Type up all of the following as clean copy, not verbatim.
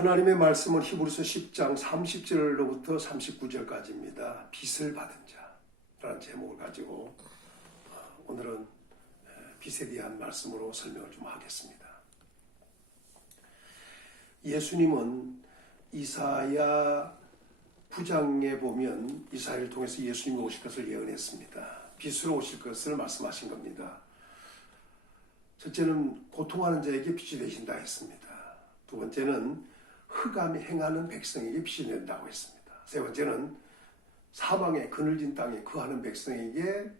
하나님의 말씀은 히브리서 10장 30절로부터 39절까지입니다. 빚을 받은 자라는 제목을 가지고 오늘은 빚에 대한 말씀으로 설명을 좀 하겠습니다. 예수님은 이사야 9장에 보면 이사야를 통해서 예수님이 오실 것을 예언했습니다. 빚으로 오실 것을 말씀하신 겁니다. 첫째는 고통하는 자에게 빚이 되신다 했습니다. 두 번째는 흑암에 행하는 백성에게 빚이 된다고 했습니다. 세 번째는 사망에 그늘진 땅에 거하는 백성에게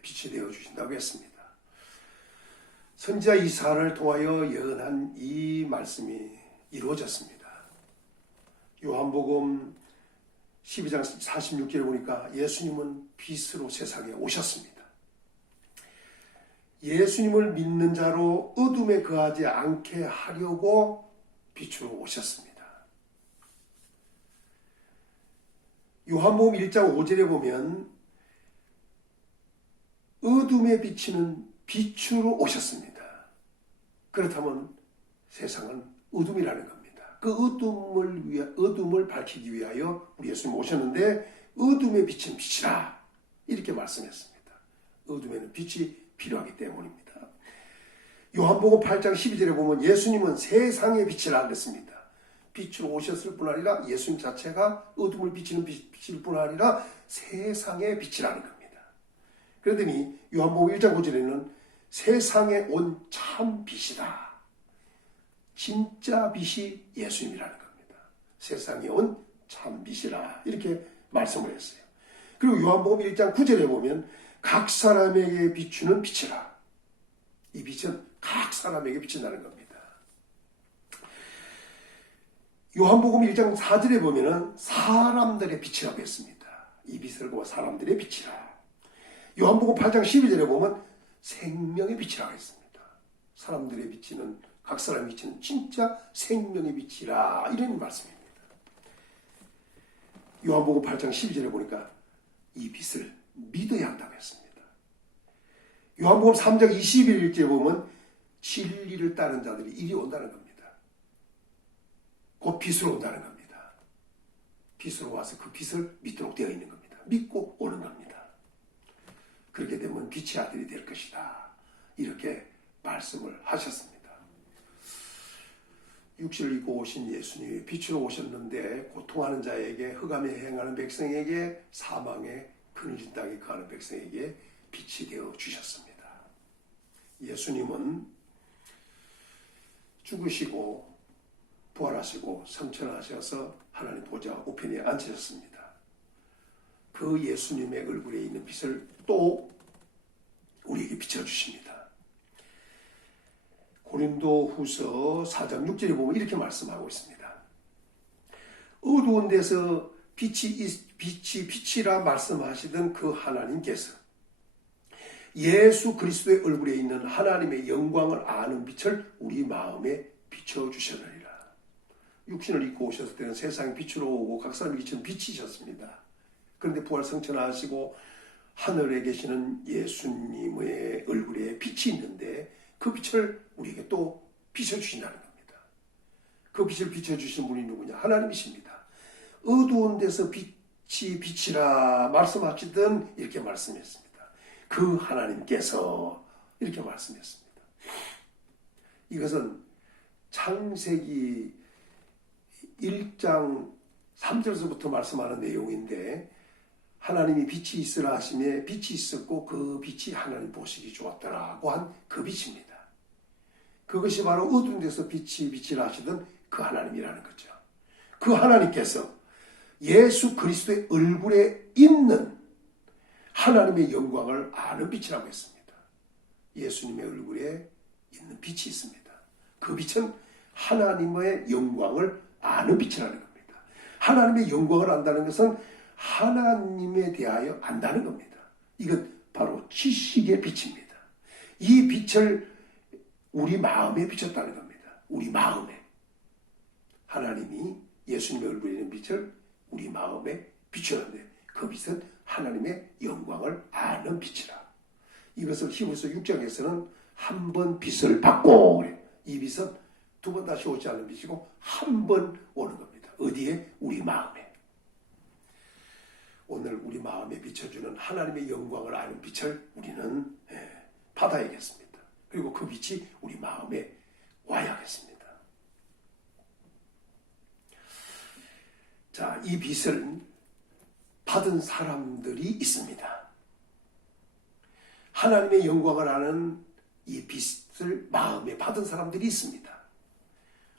빚이 되어 주신다고 했습니다. 선지자 이사야를 통하여 예언한 이 말씀이 이루어졌습니다. 요한복음 12장 46절에 보니까 예수님은 빚으로 세상에 오셨습니다. 예수님을 믿는 자로 어둠에 거하지 않게 하려고 빛으로 오셨습니다. 요한복음 1장 5절에 보면 어둠에 비치는 빛으로 오셨습니다. 그렇다면 세상은 어둠이라는 겁니다. 그 어둠을 밝히기 위하여 우리 예수님 오셨는데 어둠에 비친 빛이라 이렇게 말씀했습니다. 어둠에는 빛이 필요하기 때문입니다. 요한복음 8장 12절에 보면 예수님은 세상의 빛이라 그랬습니다. 빛으로 오셨을 뿐 아니라 예수님 자체가 어둠을 비치는 빛일 뿐 아니라 세상의 빛이라는 겁니다. 그러더니 요한복음 1장 5절에는 세상에 온 참 빛이다. 진짜 빛이 예수님이라는 겁니다. 세상에 온 참 빛이라 이렇게 말씀을 했어요. 그리고 요한복음 1장 9절에 보면 각 사람에게 비추는 빛이라. 이 빛은 각 사람에게 비친다는 겁니다. 요한복음 1장 4절에 보면 사람들의 빛이라고 했습니다. 이 빛을 보아 사람들의 빛이라. 요한복음 8장 12절에 보면 생명의 빛이라고 했습니다. 사람들의 빛이는 각 사람의 빛이는 진짜 생명의 빛이라 이런 말씀입니다. 요한복음 8장 12절에 보니까 이 빛을 믿어야 한다고 했습니다. 요한복음 3장 21절에 보면 진리를 따른 자들이 이리 온다는 겁니다. 곧 빛으로 온다는 겁니다. 빛으로 와서 그 빛을 믿도록 되어 있는 겁니다. 믿고 오는 겁니다. 그렇게 되면 빛의 아들이 될 것이다. 이렇게 말씀을 하셨습니다. 육신을 입고 오신 예수님이 빛으로 오셨는데 고통하는 자에게 흑암에 행하는 백성에게 사망에 그늘진 땅에 거하는 백성에게 빛이 되어 주셨습니다. 예수님은 죽으시고 부활하시고 성천하셔서 하나님 보좌 우편에 앉으셨습니다. 그 예수님의 얼굴에 있는 빛을 또 우리에게 비춰주십니다. 고린도후서 4장 6절에 보면 이렇게 말씀하고 있습니다. 어두운 데서 빛이라 말씀하시던 그 하나님께서 예수 그리스도의 얼굴에 있는 하나님의 영광을 아는 빛을 우리 마음에 비춰주셨느니라. 육신을 입고 오셨을 때는 세상의 빛으로 오고 각 사람이 비치는 빛이셨습니다. 그런데 부활 성천하시고 하늘에 계시는 예수님의 얼굴에 빛이 있는데 그 빛을 우리에게 또 비춰주신다는 겁니다. 그 빛을 비춰주신 분이 누구냐? 하나님이십니다. 어두운 데서 빛이라 말씀하시던 이렇게 말씀했습니다. 그 하나님께서 이렇게 말씀했습니다. 이것은 창세기 1장 3절에서부터 말씀하는 내용인데 하나님이 빛이 있으라 하시며 빛이 있었고 그 빛이 하나님 보시기 좋았더라고 한 그 빛입니다. 그것이 바로 어두운 데서 빛이라 하시던 그 하나님이라는 거죠. 그 하나님께서 예수 그리스도의 얼굴에 있는 하나님의 영광을 아는 빛이라고 했습니다. 예수님의 얼굴에 있는 빛이 있습니다. 그 빛은 하나님의 영광을 아는 빛이라는 겁니다. 하나님의 영광을 안다는 것은 하나님에 대하여 안다는 겁니다. 이건 바로 지식의 빛입니다. 이 빛을 우리 마음에 비쳤다는 겁니다. 우리 마음에. 하나님이 예수님의 얼굴에 있는 빛을 우리 마음에 비추었는데 그 빛은 하나님의 영광을 아는 빛이라. 이것을 히브리서 6장에서는 한 번 빛을 받고 이 빛은 두 번 다시 오지 않는 빛이고 한 번 오는 겁니다. 어디에? 우리 마음에. 오늘 우리 마음에 비춰주는 하나님의 영광을 아는 빛을 우리는 받아야겠습니다. 그리고 그 빛이 우리 마음에 와야겠습니다. 자, 이 빛을 받은 사람들이 있습니다. 하나님의 영광을 아는 이 빛을 마음에 받은 사람들이 있습니다.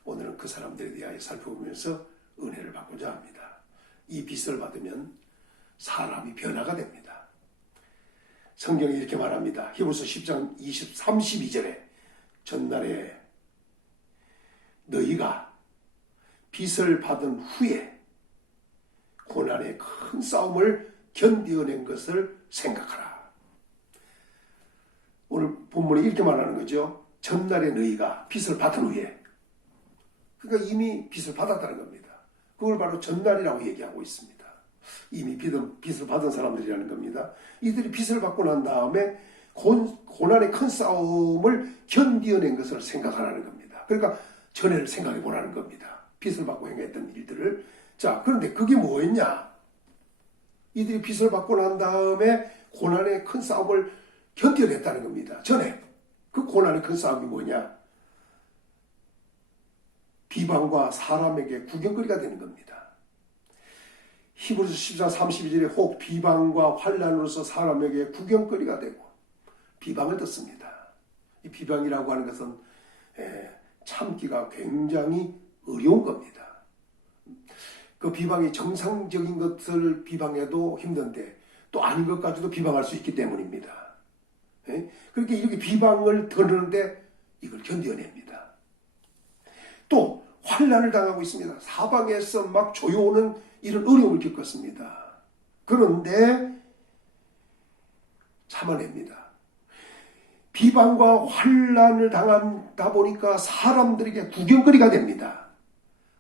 오늘은 그 사람들에 대하여 살펴보면서 은혜를 받고자 합니다. 이 빛을 받으면 사람이 변화가 됩니다. 성경이 이렇게 말합니다. 히브리서 10장 32절에 전날에 너희가 빛을 받은 후에 고난의 큰 싸움을 견디어낸 것을 생각하라. 오늘 본문이 이렇게 말하는 거죠. 전날에 너희가 빛을 받은 후에. 그러니까 이미 빛을 받았다는 겁니다. 그걸 바로 전날이라고 얘기하고 있습니다. 이미 빛을 받은 사람들이라는 겁니다. 이들이 빛을 받고 난 다음에 고난의 큰 싸움을 견디어낸 것을 생각하라는 겁니다. 그러니까 전에를 생각해 보라는 겁니다. 빛을 받고 행했던 일들을. 자, 그런데 그게 뭐였냐? 이들이 빛을 받고 난 다음에 고난의 큰 싸움을 견뎌냈다는 겁니다. 전에 그 고난의 큰 싸움이 뭐냐? 비방과 사람에게 구경거리가 되는 겁니다. 히브리서 10장 32절에 혹 비방과 환난으로서 사람에게 구경거리가 되고 비방을 듣습니다. 이 비방이라고 하는 것은 참기가 굉장히 어려운 겁니다. 그 비방이 정상적인 것을 비방해도 힘든데 또 아닌 것까지도 비방할 수 있기 때문입니다. 그렇게 이렇게 비방을 드는데 이걸 견뎌냅니다. 또 환난을 당하고 있습니다. 사방에서 막 조여오는 이런 어려움을 겪었습니다. 그런데 참아냅니다. 비방과 환난을 당하다 보니까 사람들에게 구경거리가 됩니다.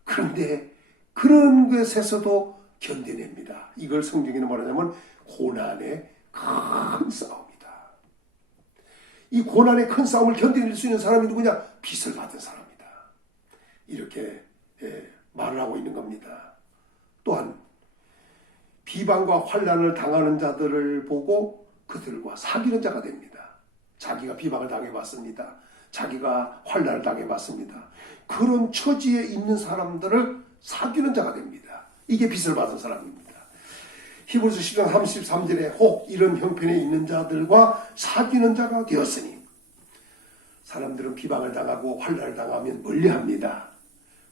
그런데 그런 것에서도 견뎌냅니다. 이걸 성경에는 뭐라냐면 고난의 큰 싸움이다. 이 고난의 큰 싸움을 견뎌낼 수 있는 사람이 누구냐? 빛을 받은 사람이다. 이렇게 말을 하고 있는 겁니다. 또한 비방과 환난을 당하는 자들을 보고 그들과 사귀는 자가 됩니다. 자기가 비방을 당해봤습니다. 자기가 환난을 당해봤습니다. 그런 처지에 있는 사람들을 사귀는 자가 됩니다. 이게 빛을 받은 사람입니다. 히브리서 10장 33절에 혹 이런 형편에 있는 자들과 사귀는 자가 되었으니 사람들은 비방을 당하고 환난을 당하면 멀리합니다.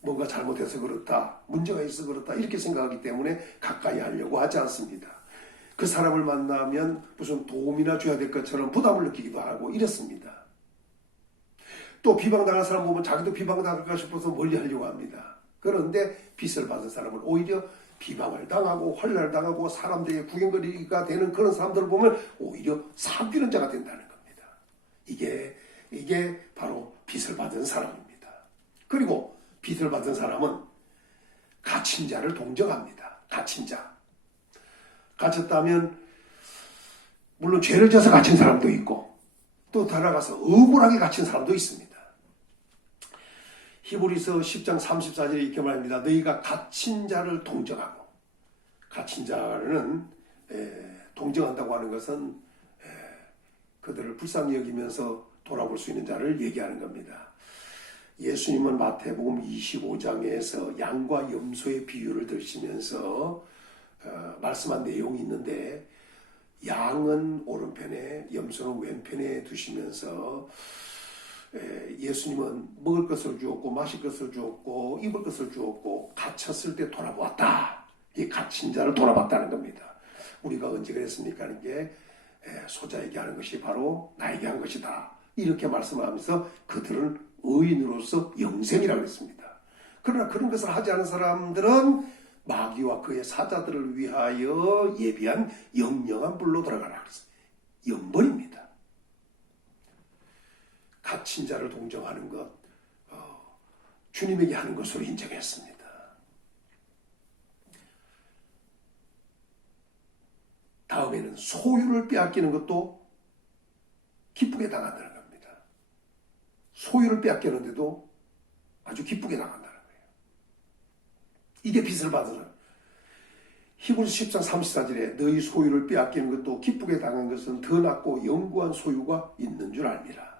뭔가 잘못해서 그렇다, 문제가 있어서 그렇다 이렇게 생각하기 때문에 가까이 하려고 하지 않습니다. 그 사람을 만나면 무슨 도움이나 줘야 될 것처럼 부담을 느끼기도 하고 이렇습니다. 또 비방당한 사람 보면 자기도 비방당할까 싶어서 멀리하려고 합니다. 그런데 빛을 받은 사람은 오히려 비방을 당하고 환난을 당하고 사람들에게 구경거리가 되는 그런 사람들을 보면 오히려 사귀는 자가 된다는 겁니다. 이게 바로 빛을 받은 사람입니다. 그리고 빛을 받은 사람은 갇힌 자를 동정합니다. 갇힌 자. 갇혔다면 물론 죄를 져서 갇힌 사람도 있고 또 달아가서 억울하게 갇힌 사람도 있습니다. 히브리서 10장 34절에 이렇게 말합니다. 너희가 갇힌 자를 동정하고. 갇힌 자는 동정한다고 하는 것은 그들을 불쌍히 여기면서 돌아볼 수 있는 자를 얘기하는 겁니다. 예수님은 마태복음 25장에서 양과 염소의 비유를 들으시면서 말씀한 내용이 있는데 양은 오른편에 염소는 왼편에 두시면서 예수님은 먹을 것을 주었고 마실 것을 주었고 입을 것을 주었고 갇혔을 때 돌아보았다. 이 갇힌 자를 돌아봤다는 겁니다. 우리가 언제 그랬습니까? 이게 소자에게 하는 것이 바로 나에게 한 것이다. 이렇게 말씀하면서 그들은 의인으로서 영생이라고 했습니다. 그러나 그런 것을 하지 않은 사람들은 마귀와 그의 사자들을 위하여 예비한 영영한 불로 들어가라 그랬어요. 영벌입니다. 갇힌 자를 동정하는 것, 주님에게 하는 것으로 인정했습니다. 다음에는 소유를 빼앗기는 것도 기쁘게 당한다는 겁니다. 소유를 빼앗겼는데도 아주 기쁘게 당한다는 거예요. 이게 빚을 받으는 히브리서 10장 34절에 너희 소유를 빼앗기는 것도 기쁘게 당한 것은 더 낫고 영구한 소유가 있는 줄 압니다.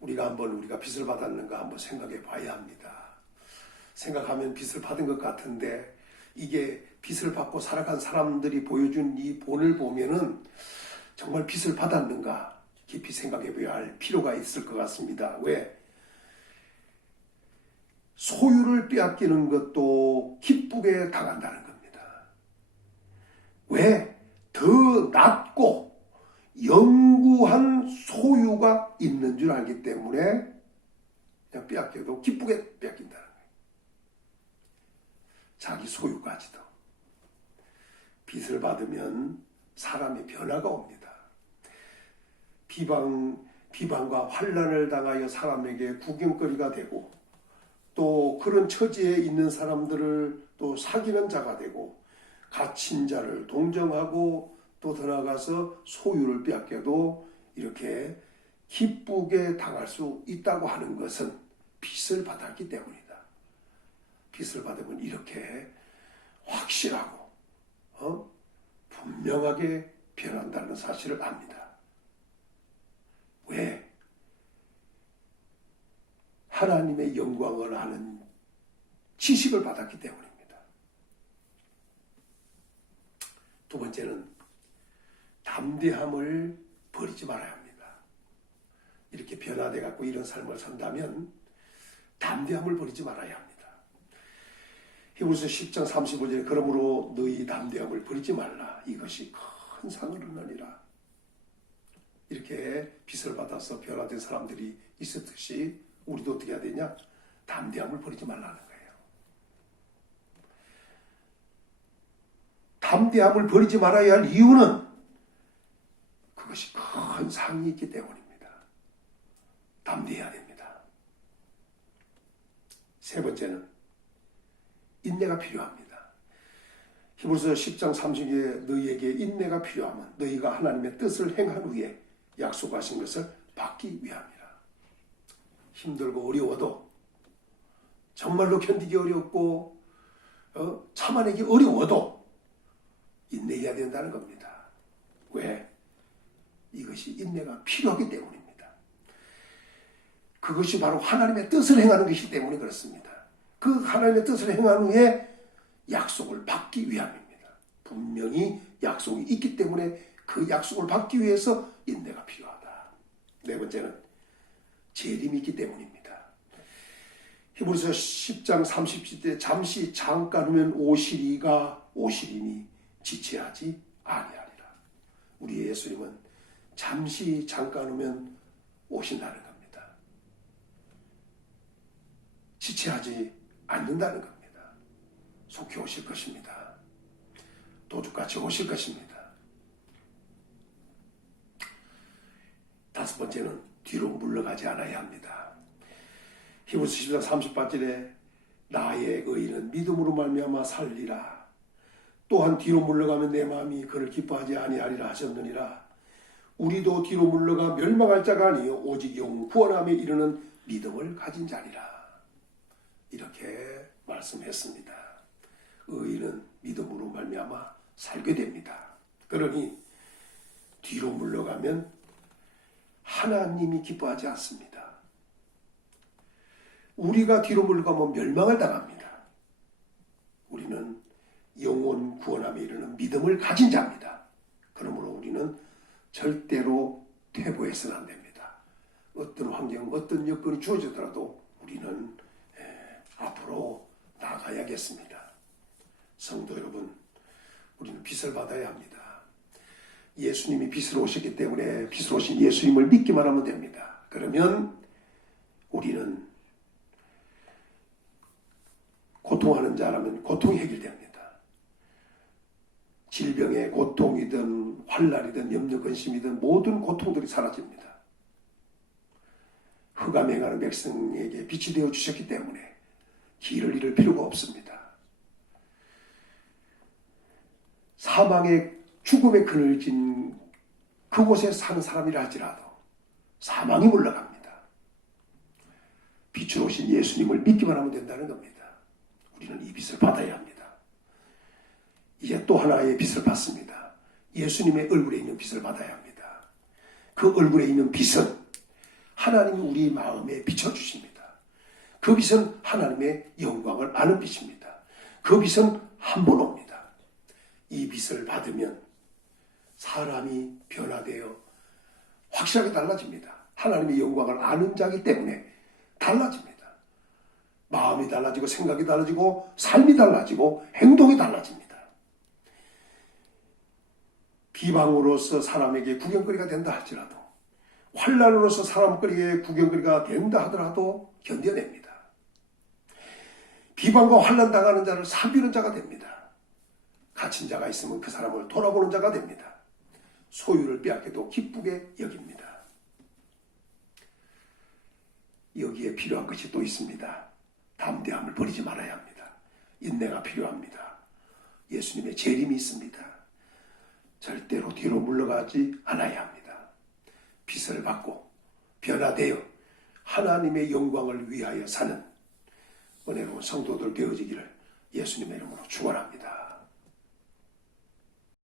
우리가 빚을 받았는가 한번 생각해 봐야 합니다. 생각하면 빚을 받은 것 같은데 이게 빚을 받고 살아간 사람들이 보여준 이 본을 보면은 정말 빚을 받았는가 깊이 생각해 봐야 할 필요가 있을 것 같습니다. 왜? 소유를 빼앗기는 것도 기쁘게 당한다는 겁니다. 왜? 더 낫고 영구한 소유가 있는 줄 알기 때문에 그냥 빼앗겨도 기쁘게 빼앗긴다는 거예요. 자기 소유까지도. 빚을 받으면 사람의 변화가 옵니다. 비방과 환난을 당하여 사람에게 구경거리가 되고 또 그런 처지에 있는 사람들을 또 사귀는 자가 되고 갇힌 자를 동정하고 또 더 나아가서 소유를 빼앗겨도 이렇게 기쁘게 당할 수 있다고 하는 것은 빚을 받았기 때문이다. 빚을 받으면 이렇게 확실하고 분명하게 변한다는 사실을 압니다. 왜? 하나님의 영광을 아는 지식을 받았기 때문입니다. 두 번째는 담대함을 버리지 말아야 합니다. 이렇게 변화돼 갖고 이런 삶을 산다면 담대함을 버리지 말아야 합니다. 히브리서 10장 35절에 그러므로 너희 담대함을 버리지 말라. 이것이 큰 상을 얻느니라. 이렇게 빚을 받아서 변화된 사람들이 있었듯이 우리도 어떻게 해야 되냐? 담대함을 버리지 말라는 거예요. 담대함을 버리지 말아야 할 이유는 그것이 큰 상이 있기 때문입니다. 담대해야 됩니다. 세 번째는 인내가 필요합니다. 히브리서 10장 30절에 너희에게 인내가 필요하면 너희가 하나님의 뜻을 행한 후에 약속하신 것을 받기 위함이라. 힘들고 어려워도 정말로 견디기 어렵고 참아내기 어려워도 인내해야 된다는 겁니다. 왜? 이것이 인내가 필요하기 때문입니다. 그것이 바로 하나님의 뜻을 행하는 것이기 때문에 그렇습니다. 그 하나님의 뜻을 행한 후에 약속을 받기 위함입니다. 분명히 약속이 있기 때문에 그 약속을 받기 위해서 인내가 필요하다. 네 번째는 재림이 있기 때문입니다. 히브리서 10장 30절 잠시 잠깐 후면 오시리니 지체하지 아니하리라. 우리 예수님은 잠시 잠깐 후면 오신다는 겁니다. 지체하지 않는다는 겁니다. 속히 오실 것입니다. 도둑같이 오실 것입니다. 다섯 번째는 뒤로 물러가지 않아야 합니다. 히브리서 10장 38절에 나의 의인은 믿음으로 말미암아 살리라. 또한 뒤로 물러가면 내 마음이 그를 기뻐하지 아니하리라 하셨느니라. 우리도 뒤로 물러가 멸망할 자가 아니요 오직 영 구원함에 이르는 믿음을 가진 자리라. 이렇게 말씀했습니다. 의인은 믿음으로 말미암아 살게 됩니다. 그러니 뒤로 물러가면 하나님이 기뻐하지 않습니다. 우리가 뒤로 물러가면 멸망을 당합니다. 우리는 영원 구원함에 이르는 믿음을 가진 자입니다. 그러므로 우리는 절대로 퇴보해서는 안 됩니다. 어떤 환경, 어떤 여건이 주어지더라도 우리는 앞으로 나가야겠습니다. 성도 여러분, 우리는 빚을 받아야 합니다. 예수님이 빚으로 오셨기 때문에 빚으로 오신 예수님을 믿기만 하면 됩니다. 그러면 우리는 고통하는 자라면 고통이 해결됩니다. 질병의 고통이든 환난이든 염려 근심이든 모든 고통들이 사라집니다. 흑암 행하는 백성에게 빛이 되어 주셨기 때문에 길을 잃을 필요가 없습니다. 사망의 죽음의 그늘진 그곳에 사는 사람이라 할지라도 사망이 물러갑니다. 빛으로 오신 예수님을 믿기만 하면 된다는 겁니다. 우리는 이 빛을 받아야 합니다. 이제 또 하나의 빛을 받습니다. 예수님의 얼굴에 있는 빛을 받아야 합니다. 그 얼굴에 있는 빛은 하나님이 우리 마음에 비춰주십니다. 그 빛은 하나님의 영광을 아는 빛입니다. 그 빛은 한 번 옵니다. 이 빛을 받으면 사람이 변화되어 확실하게 달라집니다. 하나님의 영광을 아는 자이기 때문에 달라집니다. 마음이 달라지고 생각이 달라지고 삶이 달라지고 행동이 달라집니다. 비방으로서 사람에게 구경거리가 된다 할지라도 환난으로서 사람에게 구경거리가 된다 하더라도 견뎌냅니다. 비방과 환난 당하는 자를 살피는 자가 됩니다. 갇힌 자가 있으면 그 사람을 돌아보는 자가 됩니다. 소유를 빼앗겨도 기쁘게 여깁니다. 여기에 필요한 것이 또 있습니다. 담대함을 버리지 말아야 합니다. 인내가 필요합니다. 예수님의 재림이 있습니다. 절대로 뒤로 물러가지 않아야 합니다. 빛을 받고 변화되어 하나님의 영광을 위하여 사는 은혜로운 성도들 되어지기를 예수님의 이름으로 축원합니다.